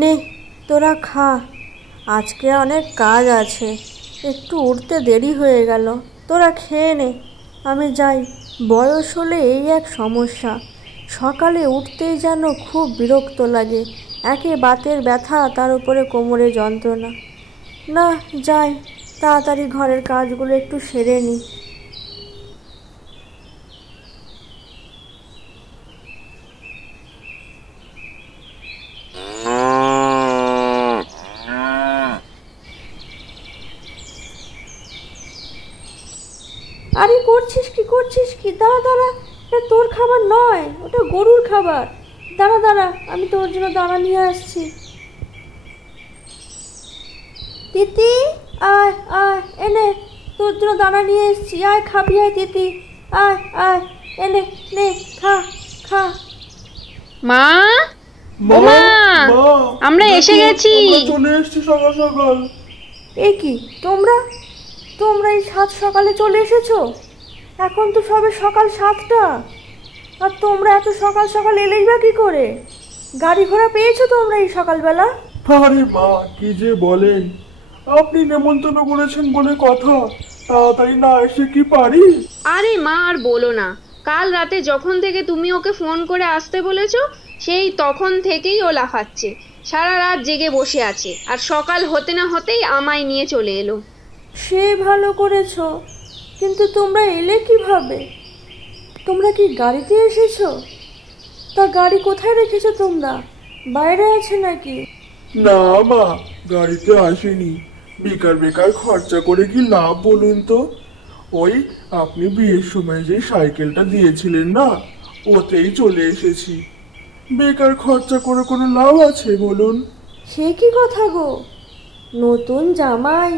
নে তোরা খা, আজকে অনেক কাজ আছে, একটু উঠতে দেরি হয়ে গেল। তোরা খেয়ে নে, আমি যাই। বয়স হলে এই এক সমস্যা, সকালে উঠতেই যেন খুব বিরক্ত লাগে। একে বাতের ব্যথা, তার উপরে কোমরে যন্ত্রণা। না যাই, তাড়াতাড়ি ঘরের কাজগুলো একটু সেরে নিই। আরে করছিস কি? দাঁড়া দাঁড়া, এটা তোর খাবার নয়, ওটা গরুর খাবার। দাঁড়া দাঁড়া, আমি তোর জন্য দানা নিয়ে আসছি। তিতি আয় আয়, এনে তোর জন্য দানা নিয়ে এসছি, আয় খাবি, আয় তিতি, আয় আয়, এনে নে খা খা। মা, মা, আমরা এসে গেছি। চলে এসেছি সকাল সকাল। এ কি, তোমরা তোমরা এই সাত সকালে চলে এসেছো? এখন তো সবে সকাল 7টা, আর তোমরা এত সকাল সকাল এলেই বা কি করে? গাড়ি ঘোড়া পেয়েছো তোমরা এই সকালবেলা? আরে মা, কি যে বলেন, আপনি নেমন্তন্ন করেছেন বলে কথা, তাড়াতাড়ি না এসে কি পারি? আরে মা আর বলো না, কাল রাতে যখন থেকে তুমি ওকে ফোন করে আসতে বলেছো, সেই তখন থেকেই ও লাফাচ্ছে, সারা রাত জেগে বসে আছে, আর সকাল হতে না হতেই আমায় নিয়ে চলে এলো। সে ভালো করেছো, কিন্তু তোমরা এলে কিভাবে? তোমরা কি গাড়িতে এসেছো? তা গাড়ি কোথায় রেখেছো তোমরা? বাইরে আছে নাকি? না মা, গাড়িতে আসেনি। বেকার খরচা করে কি লাভ বলুন তো? ওই আপনি বিয়ের সময় যে সাইকেলটা দিয়েছিলেন না, ওতেই চলে এসেছি। বেকার খরচা করে কোনো লাভ আছে বলুন? সে কি কথা গো, নতুন জামাই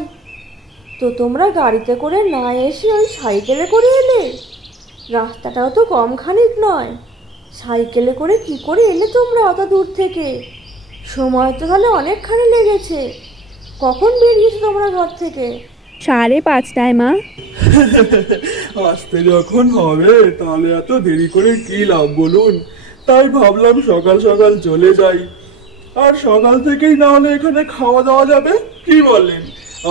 তো তোমরা গাড়িতে করে না এসে ওই সাইকেলে করে এলে? রাস্তাটাও তো কম খানিক নয়, সাইকেলে করে কি করে এলে তোমরা অত দূর থেকে? সময় তো তাহলে অনেকখানি লেগেছে। কখন বেরিয়েছো তোমরা ঘর থেকে? 5:30টায় মা। আসতে যখন হবে তাহলে এত দেরি করে কি লাভ বলুন? তাই ভাবলাম সকাল সকাল চলে যাই, আর সকাল থেকেই না হলে এখানে খাওয়া দাওয়া যাবে, কি বলেন?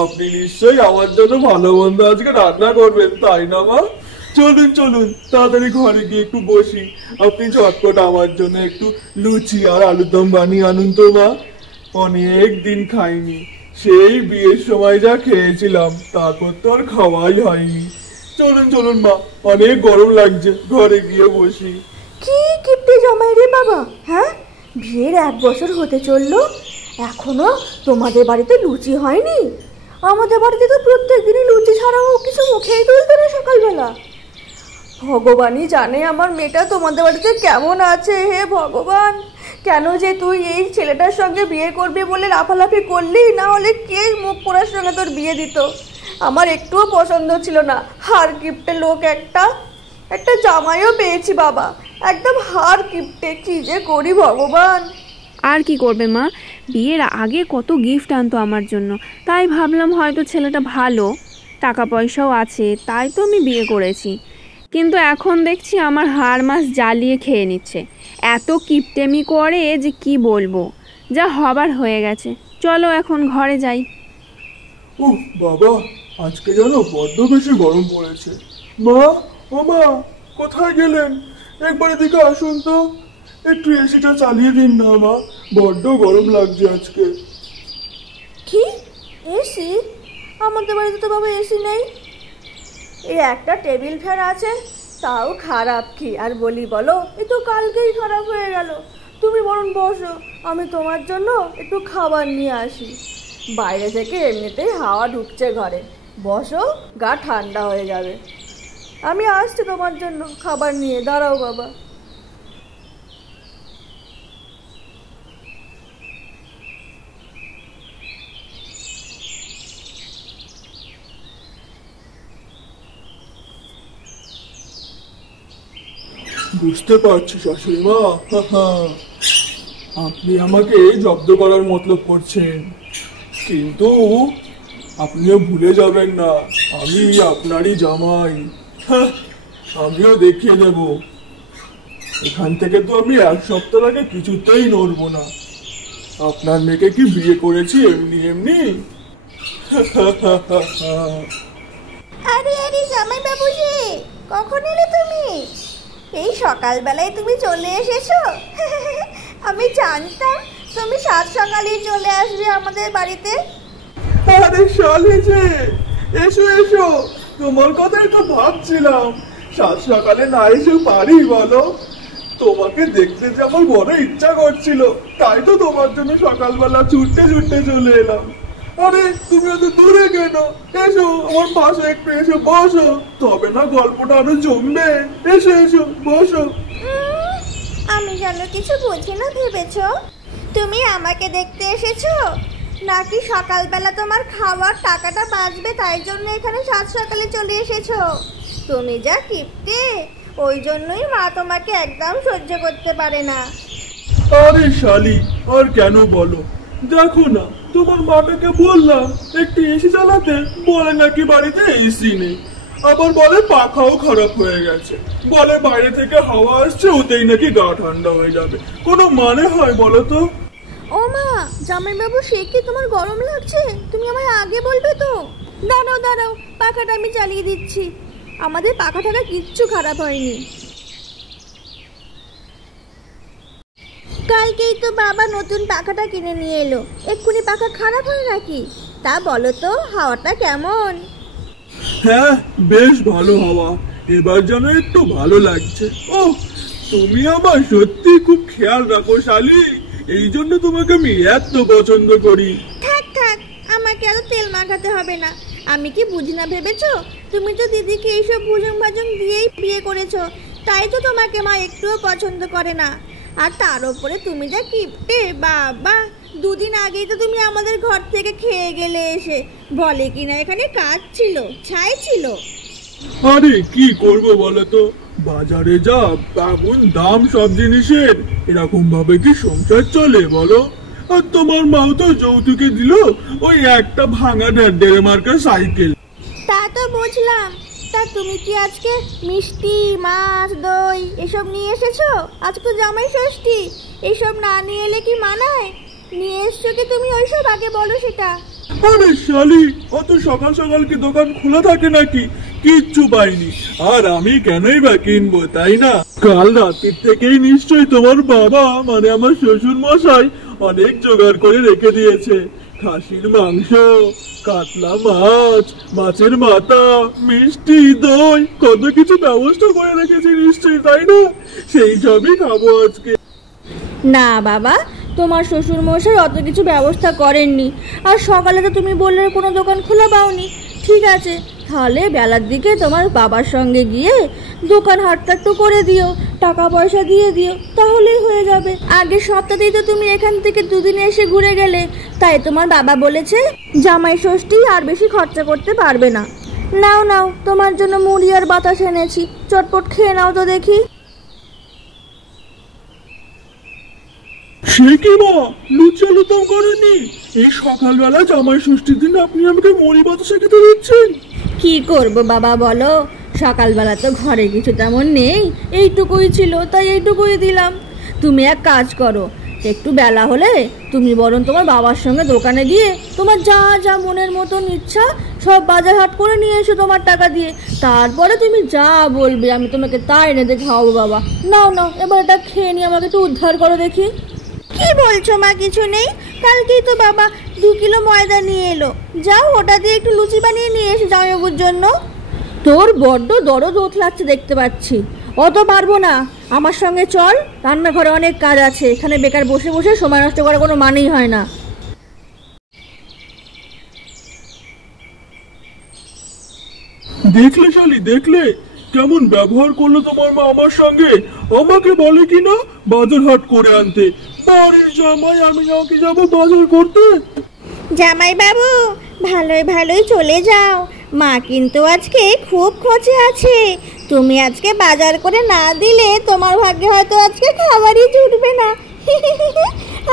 আপনি নিশ্চয়ই আমার জন্য ভালো মন্দ আজকে রান্না করবেন, তাই না মা? চলুন চলুন, তাড়াতাড়ি ঘরে গিয়ে একটু বসি। আপনি ঝটপট আমার জন্য একটু লুচি আর আলুরদম বানিয়ে আনুন তো মা। অনেক দিন খাইনি, সেই বিয়ের সময় যা খেয়েছিলাম, তারপর তো আর খাওয়াই হয়নি। চলুন চলুন মা, অনেক গরম লাগছে, ঘরে গিয়ে বসি। কি কিপ্টে জামাই রে বাবা, হ্যাঁ? বিয়ের 1 বছর হতে চললো, এখনো তোমাদের বাড়িতে লুচি হয়নি? আমাদের বাড়িতে তো প্রত্যেক দিনই লুচি ছাড়াও কিছু মুখেই তুলতো না সকালবেলা। ভগবানই জানে আমার মেয়েটা তোমাদের বাড়িতে কেমন আছে। হে ভগবান, কেন যে তুই এই ছেলেটার সঙ্গে বিয়ে করবি বলে লাফালাফি করলি? না হলে কে মুখ পোড়ার সঙ্গে তোর বিয়ে দিত? আমার একটুও পছন্দ ছিল না, হার কিপ্টে লোক একটা। একটা জামাইও পেয়েছি বাবা, একদম হার কিপ্টে। কি যে করি ভগবান। আর কি করবে মা, বিয়ের আগে কত গিফট আনতো আমার জন্য, তাই ভাবলাম হয়তো ছেলেটা ভালো, টাকা পয়সাও আছে, তাই তো আমি বিয়ে করেছি। কিন্তু এখন দেখছি আমার হাড় মাস জ্বালিয়ে খেয়ে নিচ্ছে, এত কিপটেমি করে যে কি বলবো। যা হবার হয়ে গেছে, চলো এখন ঘরে যাই। উহ বাবা, আজকে যেন বড্ড বেশি গরম পড়েছে। মা, ও মা, কোথায় গেলেন? একবার এদিকে আসুন তো, একটু এসিটা চালিয়ে দিন না মা, বড্ড গরম লাগছে আজকে। কি এসি? আমাদের বাড়িতে তো বাবা এসি নেই। এই একটা টেবিল ফ্যান আছে, তাও খারাপ কি আর বলি বলো, এ তো কালকেই খারাপ হয়ে গেল। তুমি বরং বসো, আমি তোমার জন্য একটু খাবার নিয়ে আসি। বাইরে থেকে এমনিতেই হাওয়া ঢুকছে ঘরে, বসো, গা ঠান্ডা হয়ে যাবে। আমি আসছি তোমার জন্য খাবার নিয়ে, দাঁড়াও বাবা। বুঝতে পারছি শাশুড়ি মা, আপনি আমাকে জব্দ করার মতলব করছেন, কিন্তু আপনিও ভুলে যাবেন না আমি আপনারই জামাই। আমিও দেখিয়ে দেব। এখান থেকে তো আমি 1 সপ্তাহ আগে কিছুতেই নড়বো না। আপনার মেয়েকে কি বিয়ে করেছি এমনি এমনি? আরে আরে জামাই বাবু যে, কখন এলে তুমি? এই সকালবেলায় তুমি চলে এসেছো? আমি জানতাম তুমি সাত সকালেই চলে আসবে আমাদের বাড়িতে। আরে শালি যে, এসো এসো, তোমার কথাই তো ভাবছিলাম। সাত সকালে না এসে পারি বলো? তোমাকে দেখতে যে আমার বড় ইচ্ছা করছিল, তাই তো তোমার জন্য সকালবেলা ছুটতে ছুটতে চলে এলাম। আরে তুমি এত দূরে কেন? এসো আমার পাশে একটু এসো বসো, তবে না গল্পটা আরো জমবে। এসো এসো বসো। আমি যেন কিছু বুঝি না ভেবেছো? তুমি আমাকে দেখতে এসেছো নাকি সকালবেলা তোমার খাওয়ার টাকাটা বাঁচবে তাই জন্য এখানে সাত সকালে চলে এসেছো? তুমি যা কিপটে, ওই জন্যই মা তোমাকে একদম সহ্য করতে পারে না। আরে শালি, আর কেন বলো? দেখো না, তোমার মাটাকে বললাম একটু এসি চালাতে, বলে নাকি বাড়িতে এসি নেই। আবার বলে পাখাও খারাপ হয়ে গেছে, বলে বাইরে থেকে হাওয়া আসছে ওতেই নাকি গা ঠান্ডা হয়ে যাবে। কোনো মানে হয় বলো তো? ও মা, জামাইবাবু সে কি তোমার গরম লাগছে? তুমি আমায় আগে বলবে তো। দাঁড়াও দাঁড়াও, পাখাটা আমি চালিয়ে দিচ্ছি। আমাদের পাখা টাকা কিচ্ছু খারাপ হয়নি। কালকেই তো বাবা নতুন পাখাটা কিনে নিয়ে এলো, এক্ষুনি পাখা খারাপ হয় নাকি? তা বলো তো হাওয়াটা কেমন? হ্যাঁ, বেশ ভালো হাওয়া, এবার যেন একটু ভালো লাগছে। ও, তুমি আমার সত্যি খুব খেয়াল রাখো শালি, এই জন্য তোমাকে আমি এত পছন্দ করি। থাক থাক, আমাকে এত তেল মাখাতে হবে না। আমি কি বুঝি না ভেবেছো? তুমি তো দিদিকে এইসব ভুজং ভাজং দিয়েই বিয়ে করেছো, তাই তো তোমাকে মা একটুও পছন্দ করে না। আর তার উপরে তুমি যা কিপটে বাবা, দুদিন আগেই তো তুমি আমাদের ঘর থেকে খেয়ে গেলে এসে, বলে কিনা এখানে কাজ ছিল, ছাই ছিল। আরে কি করবো বলো তো, বাজারে যা আগুন দাম সব জিনিসের, এরকম ভাবে কি সংসার চলে বলো? আর তোমার মাও তো যৌতুকে দিল ওই একটা ভাঙা দেড় মার্কা সাইকেল। তা তো বুঝলাম। তা তুমি কি আজকে মিষ্টি, মাছ, দই এসব নিয়ে এসেছো? আজকে তো জামাই ষষ্ঠী, এসব না নিয়ে এলে কি মানায়? নিয়ে এসছো কি তুমি? ওইসব আগে বলো সেটা। আরে শালি, অত সকাল সকাল কি দোকান খোলা থাকে নাকি? কিচ্ছু পাইনি, আর আমি কেনই বা কিনবো, তাই না? কাল রাত্রির থেকেই নিশ্চয়ই তোমার বাবা মানে আমার শ্বশুর মশাই অনেক জোগাড় করে রেখে দিয়েছে। খাসির মাংস, কাতলা মাছ, মাছের মাথা, মিষ্টি, দই, কত কিছু ব্যবস্থা করে রেখেছে নিশ্চয়ই, তাই না? সেই সবই খাবো আজকে। না বাবা, তোমার শ্বশুর মশাই অত কিছু ব্যবস্থা করেননি। আর সকালে তো তুমি বললে কোনো দোকান খোলা পাওনি। ঠিক আছে, তাহলে বেলার দিকে তোমার বাবার সঙ্গে গিয়ে দোকান হাটটা একটু করে দিও, টাকা পয়সা দিয়ে দিও, তাহলেই হয়ে যাবে। আগের সপ্তাহেই তো তুমি এখান থেকে দুদিনে এসে ঘুরে গেলে, তাই তোমার বাবা বলেছে জামাই ষষ্ঠী আর বেশি খরচা করতে পারবে না। নাও নাও, তোমার জন্য মুড়ি আর বাতাস এনেছি, চটপট খেয়ে নাও তো দেখি। সে কি মা, লুচি আলুদম করেনি? এই সকালবেলা জামাই ষষ্ঠীর দিন আপনি আমাকে মুড়ি বাতাসা খেতে দিচ্ছেন? কি করব বাবা বলো, সকালবেলা তো ঘরে কিছু তেমন নেই, এইটুকুই ছিল তাই এইটুকুই দিলাম। তুমি এক কাজ করো, একটু বেলা হলে তুমি বরং তোমার বাবার সঙ্গে দোকানে গিয়ে তোমার যা যা মনের মতন ইচ্ছা সব বাজার হাট করে নিয়ে এসো তোমার টাকা দিয়ে। তারপরে তুমি যা বলবে আমি তোমাকে তাই এনে দিয়ে খাওয়াবো বাবা। নাও নাও, এবার এটা খেয়ে নিয়ে আমাকে একটু উদ্ধার করো দেখি। কি বলছো মা? কিছু নেই, কালকেই তো বাবা 2 কিলো ময়দা নিয়ে এলো, যাও ওটা দিয়ে একটু লুচি বানিয়ে নিয়ে এসে জামাইবাবুর জন্য। তোর বড্ড দরদ ওঠলাচ্ছে দেখতে পাচ্ছি, অত পারবো না, আমার সঙ্গে চল, রান্নাঘরে অনেক কাজ আছে, এখানে বেকার বসে বসে সময় নষ্ট করার কোনো মানেই হয় না। দেখলে শালি, দেখলে কেমন ব্যবহার করলো তোমার মা আমার সঙ্গে? আমাকে বলে কিনা বাজার হাট করে আনতে, বাড়ির জামাই আমি নাকি যাবো বাজার করতে? জামাই বাবু, ভালোই ভালোই চলে যাও, মা কিন্তু আজকে খুব খোঁজে আছে। তুমি আজকে বাজার করে না দিলে তোমার ভাগ্যে হয়তো আজকে খাবারই জুটবে না।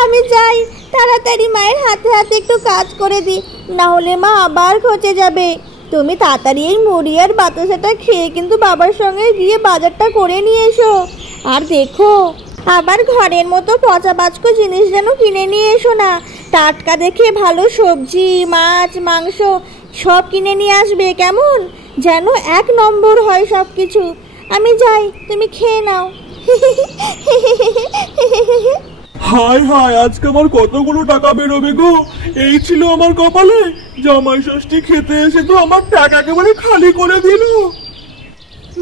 আমি যাই, তাড়াতাড়ি মায়ের হাতে হাতে একটু কাজ করে দিই, না হলে মা আবার খোঁজে যাবে। তুমি তাড়াতাড়ি এই মুড়ি আর বাতাসাটা খেয়ে কিন্তু বাবার সঙ্গে গিয়ে বাজারটা করে নিয়ে এসো। আর দেখো আবার ঘরের মতো পচা বাচকো জিনিস যেন কিনে নিয়ে এসো না। টাটকা দেখে ভালো সবজি, মাছ, মাংস সব কিনে নিয়ে আসবে, কেমন? যেন 1 নম্বর হয় সব কিছু। আমি যাই, তুমি খেয়ে নাও। হায় হায়, আজকে আমার কতগুলো টাকা বেরোবে গো। এই ছিল আমার কপালে, জামাই ষষ্ঠী খেতে এসে তো আমার টাকা একেবারে খালি করে দিল।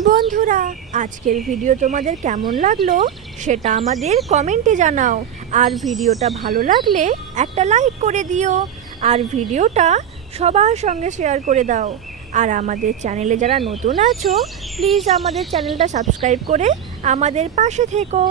বন্ধুরা, আজকের ভিডিও তোমাদের কেমন লাগলো সেটা আমাদের কমেন্টে জানাও। আর ভিডিওটা ভালো লাগলে একটা লাইক করে দিও, আর ভিডিওটা সবার সঙ্গে শেয়ার করে দাও। আর আমাদের চ্যানেলে যারা নতুন আছো, প্লিজ আমাদের চ্যানেলটা সাবস্ক্রাইব করে আমাদের পাশে থেকো।